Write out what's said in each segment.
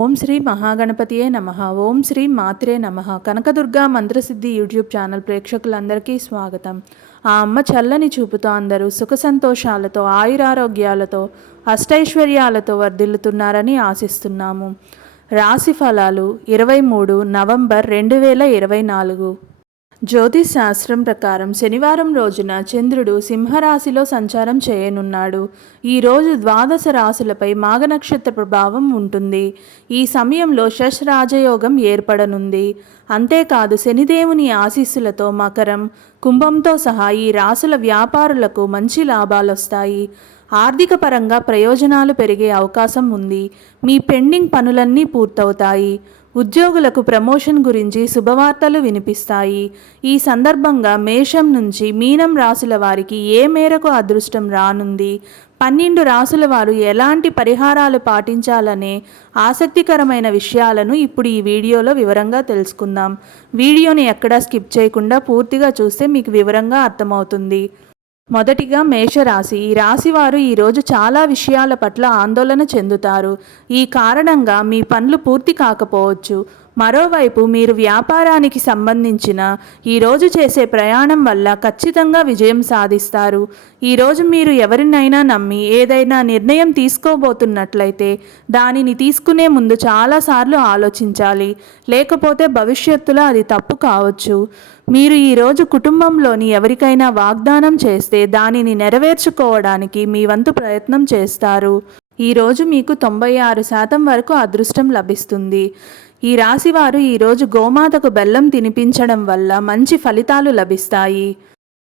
ఓం శ్రీ మహాగణపతియే నమ. ఓం శ్రీ మాత్రే నమ. Kanakadurga మంత్రసిద్ధి YouTube channel ప్రేక్షకులందరికీ స్వాగతం. ఆ అమ్మ చల్లని చూపుతో అందరూ సుఖ సంతోషాలతో ఆయురారోగ్యాలతో అష్టైశ్వర్యాలతో వర్ధిల్లుతున్నారని ఆశిస్తున్నాము. రాశి ఫలాలు ఇరవై మూడు నవంబర్ రెండు వేల ఇరవై నాలుగు. జ్యోతిష్ శాస్త్రం ప్రకారం శనివారం రోజున చంద్రుడు సింహరాశిలో సంచారం చేయనున్నాడు. ఈ రోజు ద్వాదశ రాశులపై మాఘ నక్షత్ర ప్రభావం ఉంటుంది. ఈ సమయంలో శష్ రాజయోగం ఏర్పడనుంది. అంతేకాదు శనిదేవుని ఆశీస్సులతో మకరం కుంభంతో సహా ఈ రాశుల వ్యాపారులకు మంచి లాభాలొస్తాయి. ఆర్థిక పరంగా ప్రయోజనాలు పెరిగే అవకాశం ఉంది. మీ పెండింగ్ పనులన్నీ పూర్తవుతాయి. ఉద్యోగులకు ప్రమోషన్ గురించి శుభవార్తలు వినిపిస్తాయి. ఈ సందర్భంగా మేషం నుంచి మీనం రాసుల వారికి ఏ మేరకు అదృష్టం రానుంది? పన్నెండు రాసుల వారు ఎలాంటి పరిహారాలు పాటించాలనే ఆసక్తికరమైన విషయాలను ఇప్పుడు ఈ వీడియోలో వివరంగా తెలుసుకుందాం. వీడియోని ఎక్కడా స్కిప్ చేయకుండా పూర్తిగా చూస్తే మీకు వివరంగా అర్థమవుతుంది. మొదటిగా మేషరాశి. ఈ రాశి వారు ఈరోజు చాలా విషయాల పట్ల ఆందోళన చెందుతారు. ఈ కారణంగా మీ పనులు పూర్తి కాకపోవచ్చు. మరోవైపు మీరు వ్యాపారానికి సంబంధించిన ఈరోజు చేసే ప్రయాణం వల్ల ఖచ్చితంగా విజయం సాధిస్తారు. ఈరోజు మీరు ఎవరినైనా నమ్మి ఏదైనా నిర్ణయం తీసుకోబోతున్నట్లయితే దానిని తీసుకునే ముందు చాలాసార్లు ఆలోచించాలి. లేకపోతే భవిష్యత్తులో అది తప్పు కావచ్చు. మీరు ఈరోజు కుటుంబంలోని ఎవరికైనా వాగ్దానం చేస్తే దానిని నెరవేర్చుకోవడానికి మీ వంతు ప్రయత్నం చేస్తారు. ఈరోజు మీకు తొంభై ఆరు శాతం వరకు అదృష్టం లభిస్తుంది. ఈ రాశివారు ఈరోజు గోమాతకు బెల్లం తినిపించడం వల్ల మంచి ఫలితాలు లభిస్తాయి.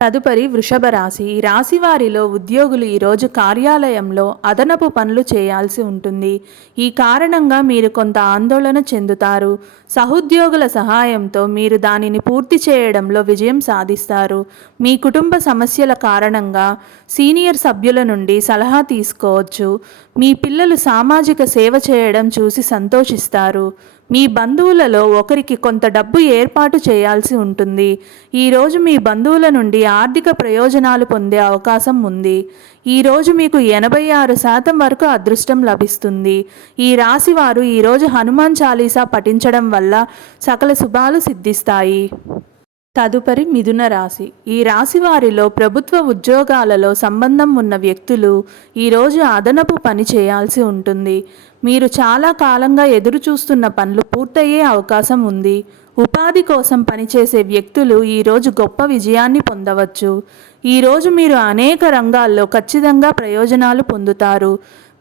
తదుపరి వృషభ రాశి. ఈ రాశి వారిలో ఉద్యోగులు ఈరోజు కార్యాలయంలో అదనపు పనులు చేయాల్సి ఉంటుంది. ఈ కారణంగా మీరు కొంత ఆందోళన చెందుతారు. సహోద్యోగుల సహాయంతో మీరు దానిని పూర్తి చేయడంలో విజయం సాధిస్తారు. మీ కుటుంబ సమస్యల కారణంగా సీనియర్ సభ్యుల నుండి సలహా తీసుకోవచ్చు. మీ పిల్లలు సామాజిక సేవ చేయడం చూసి సంతోషిస్తారు. మీ బంధువులలో ఒకరికి కొంత డబ్బు ఏర్పాటు చేయాల్సి ఉంటుంది. ఈరోజు మీ బంధువుల నుండి ఆర్థిక ప్రయోజనాలు పొందే అవకాశం ఉంది. ఈరోజు మీకు ఎనభై ఆరు శాతం వరకు అదృష్టం లభిస్తుంది. ఈ రాశి వారు ఈరోజు హనుమాన్ చాలీసా పఠించడం వల్ల సకల శుభాలు సిద్ధిస్తాయి. తదుపరి మిథున రాశి. ఈ రాశి వారిలో ప్రభుత్వ ఉద్యోగాలలో సంబంధం ఉన్న వ్యక్తులు ఈరోజు అదనపు పని చేయాల్సి ఉంటుంది. మీరు చాలా కాలంగా ఎదురు చూస్తున్న పనులు పూర్తయ్యే అవకాశం ఉంది. ఉపాధి కోసం పనిచేసే వ్యక్తులు ఈరోజు గొప్ప విజయాన్ని పొందవచ్చు. ఈరోజు మీరు అనేక రంగాల్లో ఖచ్చితంగా ప్రయోజనాలు పొందుతారు.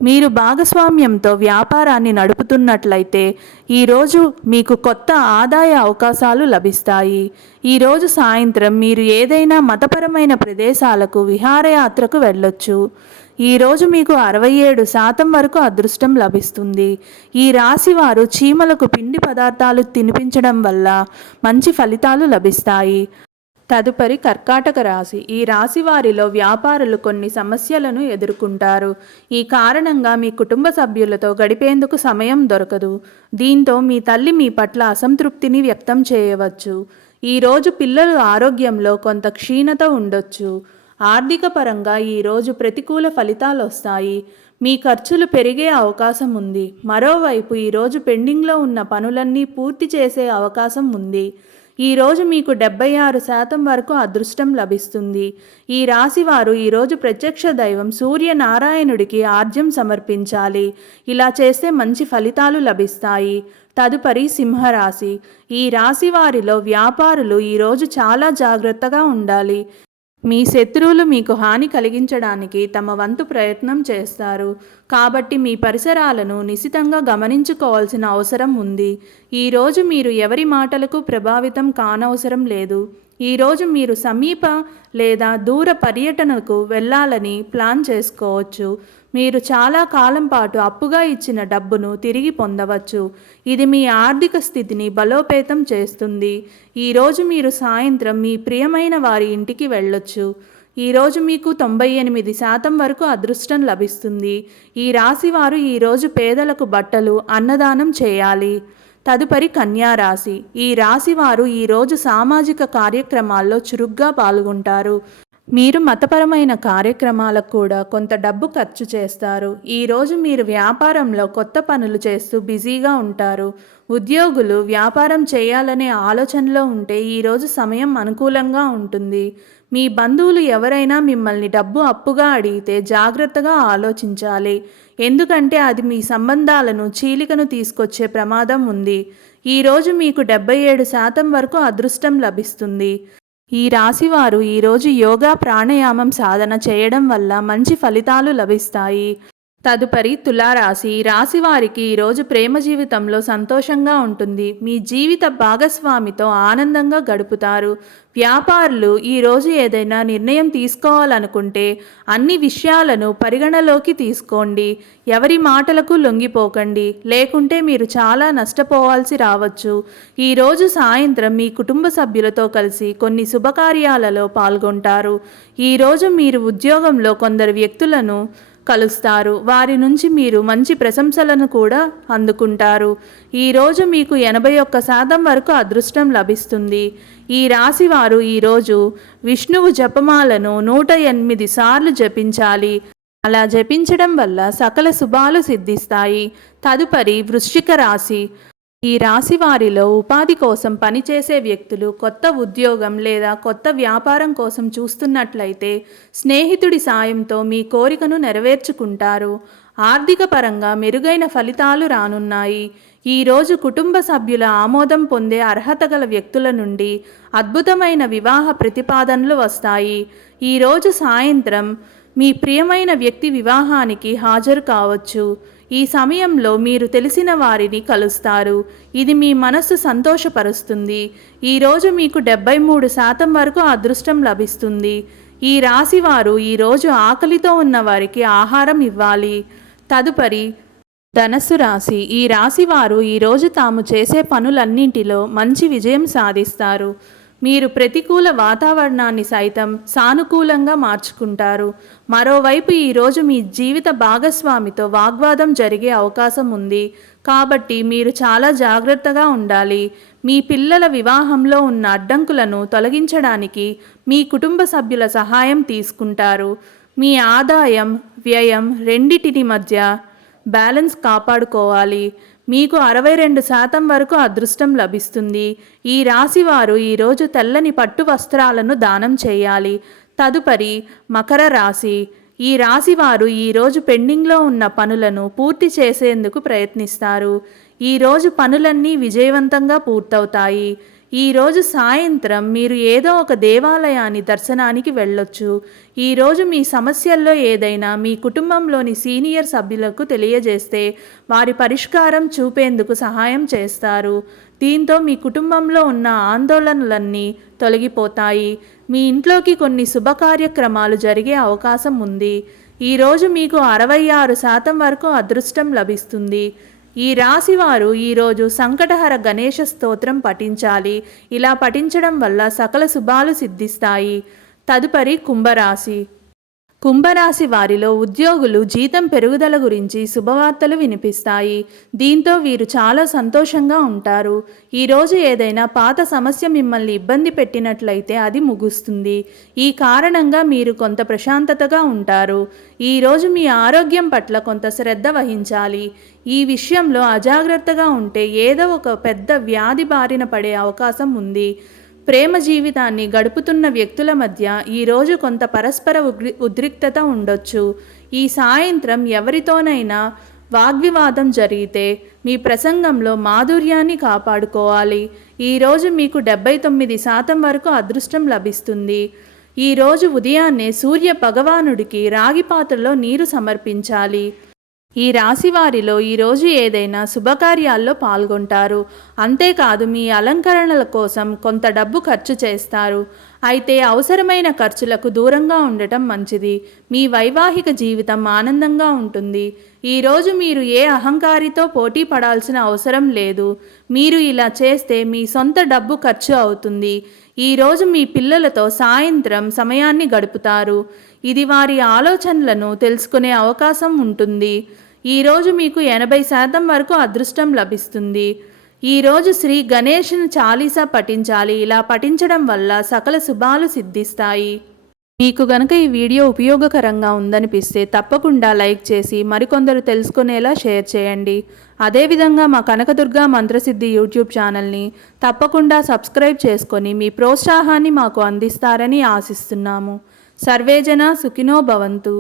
మీరు భాగస్వామ్యంతో వ్యాపారాన్ని నడుపుతున్నట్లయితే ఈరోజు మీకు కొత్త ఆదాయ అవకాశాలు లభిస్తాయి. ఈరోజు సాయంత్రం మీరు ఏదైనా మతపరమైన ప్రదేశాలకు విహారయాత్రకు వెళ్ళొచ్చు. ఈరోజు మీకు అరవై ఏడు శాతం వరకు అదృష్టం లభిస్తుంది. ఈ రాశి వారు చీమలకు పిండి పదార్థాలు తినిపించడం వల్ల మంచి ఫలితాలు లభిస్తాయి. తదుపరి కర్కాటక రాశి. ఈ రాశి వారిలో వ్యాపారులు కొన్ని సమస్యలను ఎదుర్కొంటారు. ఈ కారణంగా మీ కుటుంబ సభ్యులతో గడిపేందుకు సమయం దొరకదు. దీంతో మీ తల్లి మీ పట్ల అసంతృప్తిని వ్యక్తం చేయవచ్చు. ఈరోజు పిల్లలు ఆరోగ్యంలో కొంత క్షీణత ఉండొచ్చు. ఆర్థిక పరంగా ఈరోజు ప్రతికూల ఫలితాలు వస్తాయి. మీ ఖర్చులు పెరిగే అవకాశం ఉంది. మరోవైపు ఈరోజు పెండింగ్లో ఉన్న పనులన్నీ పూర్తి చేసే అవకాశం ఉంది. ఈరోజు మీకు డెబ్బై ఆరు శాతం వరకు అదృష్టం లభిస్తుంది. ఈ రాశివారు ఈరోజు ప్రత్యక్ష దైవం సూర్యనారాయణుడికి ఆర్జ్యం సమర్పించాలి. ఇలా చేస్తే మంచి ఫలితాలు లభిస్తాయి. తదుపరి సింహరాశి. ఈ రాశి వారిలో వ్యాపారులు ఈరోజు చాలా జాగ్రత్తగా ఉండాలి. మీ శత్రువులు మీకు హాని కలిగించడానికి తమ వంతు ప్రయత్నం చేస్తారు. కాబట్టి మీ పరిసరాలను నిశితంగా గమనించుకోవాల్సిన అవసరం ఉంది. ఈరోజు మీరు ఎవరి మాటలకు ప్రభావితం కానవసరం లేదు. ఈరోజు మీరు సమీప లేదా దూర పర్యటనకు వెళ్ళాలని ప్లాన్ చేసుకోవచ్చు. మీరు చాలా కాలం పాటు అప్పుగా ఇచ్చిన డబ్బును తిరిగి పొందవచ్చు. ఇది మీ ఆర్థిక స్థితిని బలోపేతం చేస్తుంది. ఈరోజు మీరు సాయంత్రం మీ ప్రియమైన వారి ఇంటికి వెళ్ళొచ్చు. ఈరోజు మీకు తొంభై ఎనిమిది శాతం వరకు అదృష్టం లభిస్తుంది. ఈ రాశివారు ఈరోజు పేదలకు బట్టలు అన్నదానం చేయాలి. తదుపరి కన్యా రాశి. ఈ రాశి వారు ఈరోజు సామాజిక కార్యక్రమాల్లో చురుగ్గా పాల్గొంటారు. మీరు మతపరమైన కార్యక్రమాలకు కూడా కొంత డబ్బు ఖర్చు చేస్తారు. ఈరోజు మీరు వ్యాపారంలో కొత్త పనులు చేస్తూ బిజీగా ఉంటారు. ఉద్యోగులు వ్యాపారం చేయాలనే ఆలోచనలో ఉంటే ఈరోజు సమయం అనుకూలంగా ఉంటుంది. మీ బంధువులు ఎవరైనా మిమ్మల్ని డబ్బు అప్పుగా అడిగితే జాగ్రత్తగా ఆలోచించాలి. ఎందుకంటే అది మీ సంబంధాలను చీలికను తీసుకొచ్చే ప్రమాదం ఉంది. ఈరోజు మీకు డెబ్బై ఏడు శాతం వరకు అదృష్టం లభిస్తుంది. ఈ రాశివారు ఈరోజు యోగా ప్రాణాయామం సాధన చేయడం వల్ల మంచి ఫలితాలు లభిస్తాయి. తదుపరి తులారాశి. రాశి వారికి ఈరోజు ప్రేమ జీవితంలో సంతోషంగా ఉంటుంది. మీ జీవిత భాగస్వామితో ఆనందంగా గడుపుతారు. వ్యాపారులు ఈరోజు ఏదైనా నిర్ణయం తీసుకోవాలనుకుంటే అన్ని విషయాలను పరిగణలోకి తీసుకోండి. ఎవరి మాటలకు లొంగిపోకండి. లేకుంటే మీరు చాలా నష్టపోవాల్సి రావచ్చు. ఈరోజు సాయంత్రం మీ కుటుంబ సభ్యులతో కలిసి కొన్ని శుభకార్యాలలో పాల్గొంటారు. ఈరోజు మీరు ఉద్యోగంలో కొందరు వ్యక్తులను కలుస్తారు. వారి నుంచి మీరు మంచి ప్రశంసలను కూడా అందుకుంటారు. ఈరోజు మీకు ఎనభై ఒక్క శాతం వరకు అదృష్టం లభిస్తుంది. ఈ రాశి వారు ఈరోజు విష్ణువు జపమాలను నూట ఎనిమిది సార్లు జపించాలి. అలా జపించడం వల్ల సకల శుభాలు సిద్ధిస్తాయి. తదుపరి వృశ్చిక రాశి. ఈ రాశి వారిలో ఉపాధి కోసం పనిచేసే వ్యక్తులు కొత్త ఉద్యోగం లేదా కొత్త వ్యాపారం కోసం చూస్తున్నట్లయితే స్నేహితుడి సాయంతో మీ కోరికను నెరవేర్చుకుంటారు. ఆర్థిక పరంగా మెరుగైన ఫలితాలు రానున్నాయి. ఈరోజు కుటుంబ సభ్యుల ఆమోదం పొందే అర్హత గల వ్యక్తుల నుండి అద్భుతమైన వివాహ ప్రతిపాదనలు వస్తాయి. ఈరోజు సాయంత్రం మీ ప్రియమైన వ్యక్తి వివాహానికి హాజరు కావచ్చు. ఈ సమయంలో మీరు తెలిసిన వారిని కలుస్తారు. ఇది మీ మనస్సు సంతోషపరుస్తుంది. ఈరోజు మీకు డెబ్బై మూడు శాతం వరకు అదృష్టం లభిస్తుంది. ఈ రాశివారు ఈరోజు ఆకలితో ఉన్న వారికి ఆహారం ఇవ్వాలి. తదుపరి ధనస్సు రాశి. ఈ రాశివారు ఈరోజు తాము చేసే పనులన్నింటిలో మంచి విజయం సాధిస్తారు. మీరు ప్రతికూల వాతావరణాన్ని సైతం సానుకూలంగా మార్చుకుంటారు. మరోవైపు ఈరోజు మీ జీవిత భాగస్వామితో వాగ్వాదం జరిగే అవకాశం ఉంది. కాబట్టి మీరు చాలా జాగ్రత్తగా ఉండాలి. మీ పిల్లల వివాహంలో ఉన్న అడ్డంకులను తొలగించడానికి మీ కుటుంబ సభ్యుల సహాయం తీసుకుంటారు. మీ ఆదాయం వ్యయం రెండిటిని మధ్య బ్యాలెన్స్ కాపాడుకోవాలి. మీకు అరవై రెండు శాతం వరకు అదృష్టం లభిస్తుంది. ఈ రాశి వారు ఈరోజు తెల్లని పట్టు వస్త్రాలను దానం చేయాలి. తదుపరి మకర రాశి. ఈ రాశి వారు ఈరోజు పెండింగ్లో ఉన్న పనులను పూర్తి చేసేందుకు ప్రయత్నిస్తారు. ఈరోజు పనులన్నీ విజయవంతంగా పూర్తవుతాయి. ఈరోజు సాయంత్రం మీరు ఏదో ఒక దేవాలయాన్ని దర్శనానికి వెళ్ళొచ్చు. ఈరోజు మీ సమస్యల్లో ఏదైనా మీ కుటుంబంలోని సీనియర్ సభ్యులకు తెలియజేస్తే వారి పరిష్కారం చూపేందుకు సహాయం చేస్తారు. దీంతో మీ కుటుంబంలో ఉన్న ఆందోళనలన్నీ తొలగిపోతాయి. మీ ఇంట్లోకి కొన్ని శుభ కార్యక్రమాలు జరిగే అవకాశం ఉంది. ఈరోజు మీకు అరవై ఆరు శాతం వరకు అదృష్టం లభిస్తుంది. ఈ రాశివారు ఈరోజు సంకటహర గణేష స్తోత్రం పఠించాలి. ఇలా పఠించడం వల్ల సకల శుభాలు సిద్ధిస్తాయి. తదుపరి కుంభరాశి. కుంభరాశి వారిలో ఉద్యోగులు జీతం పెరుగుదల గురించి శుభవార్తలు వినిపిస్తాయి. దీంతో వీరు చాలా సంతోషంగా ఉంటారు. ఈరోజు ఏదైనా పాత సమస్య మిమ్మల్ని ఇబ్బంది పెట్టినట్లయితే అది ముగుస్తుంది. ఈ కారణంగా మీరు కొంత ప్రశాంతతగా ఉంటారు. ఈరోజు మీ ఆరోగ్యం పట్ల కొంత శ్రద్ధ వహించాలి. ఈ విషయంలో అజాగ్రత్తగా ఉంటే ఏదో ఒక పెద్ద వ్యాధి బారిన పడే అవకాశం ఉంది. ప్రేమ జీవితాన్ని గడుపుతున్న వ్యక్తుల మధ్య ఈరోజు కొంత పరస్పర ఉద్రిక్తత ఉండొచ్చు. ఈ సాయంత్రం ఎవరితోనైనా వాగ్వివాదం జరిగితే మీ ప్రసంగంలో మాధుర్యాన్ని కాపాడుకోవాలి. ఈరోజు మీకు డెబ్బై తొమ్మిది శాతం వరకు అదృష్టం లభిస్తుంది. ఈరోజు ఉదయాన్నే సూర్య భగవానుడికి రాగి పాత్రలో నీరు సమర్పించాలి. ఈ రాశి వారిలో ఈరోజు ఏదైనా శుభకార్యాల్లో పాల్గొంటారు. అంతేకాదు మీ అలంకరణల కోసం కొంత డబ్బు ఖర్చు చేస్తారు. అయితే అవసరమైన ఖర్చులకు దూరంగా ఉండటం మంచిది. మీ వైవాహిక జీవితం ఆనందంగా ఉంటుంది. ఈరోజు మీరు ఏ అహంకారితో పోటీ పడాల్సిన అవసరం లేదు. మీరు ఇలా చేస్తే మీ సొంత డబ్బు ఖర్చు అవుతుంది. ఈరోజు మీ పిల్లలతో సాయంత్రం సమయాన్ని గడుపుతారు. ఇది వారి ఆలోచనలను తెలుసుకునే అవకాశం ఉంటుంది. ఈరోజు మీకు ఎనభై శాతం వరకు అదృష్టం లభిస్తుంది. ఈరోజు శ్రీ గణేష్ను చాలీసా పఠించాలి. ఇలా పఠించడం వల్ల సకల శుభాలు సిద్ధిస్తాయి. మీకు గనక ఈ వీడియో ఉపయోగకరంగా ఉందనిపిస్తే తప్పకుండా లైక్ చేసి మరికొందరు తెలుసుకునేలా షేర్ చేయండి. అదేవిధంగా మా కనకదుర్గ మంత్రసిద్ధి యూట్యూబ్ ఛానల్ని తప్పకుండా సబ్స్క్రైబ్ చేసుకొని మీ ప్రోత్సాహాన్ని మాకు అందిస్తారని ఆశిస్తున్నాము. సర్వేజన సుఖినో భవంతు.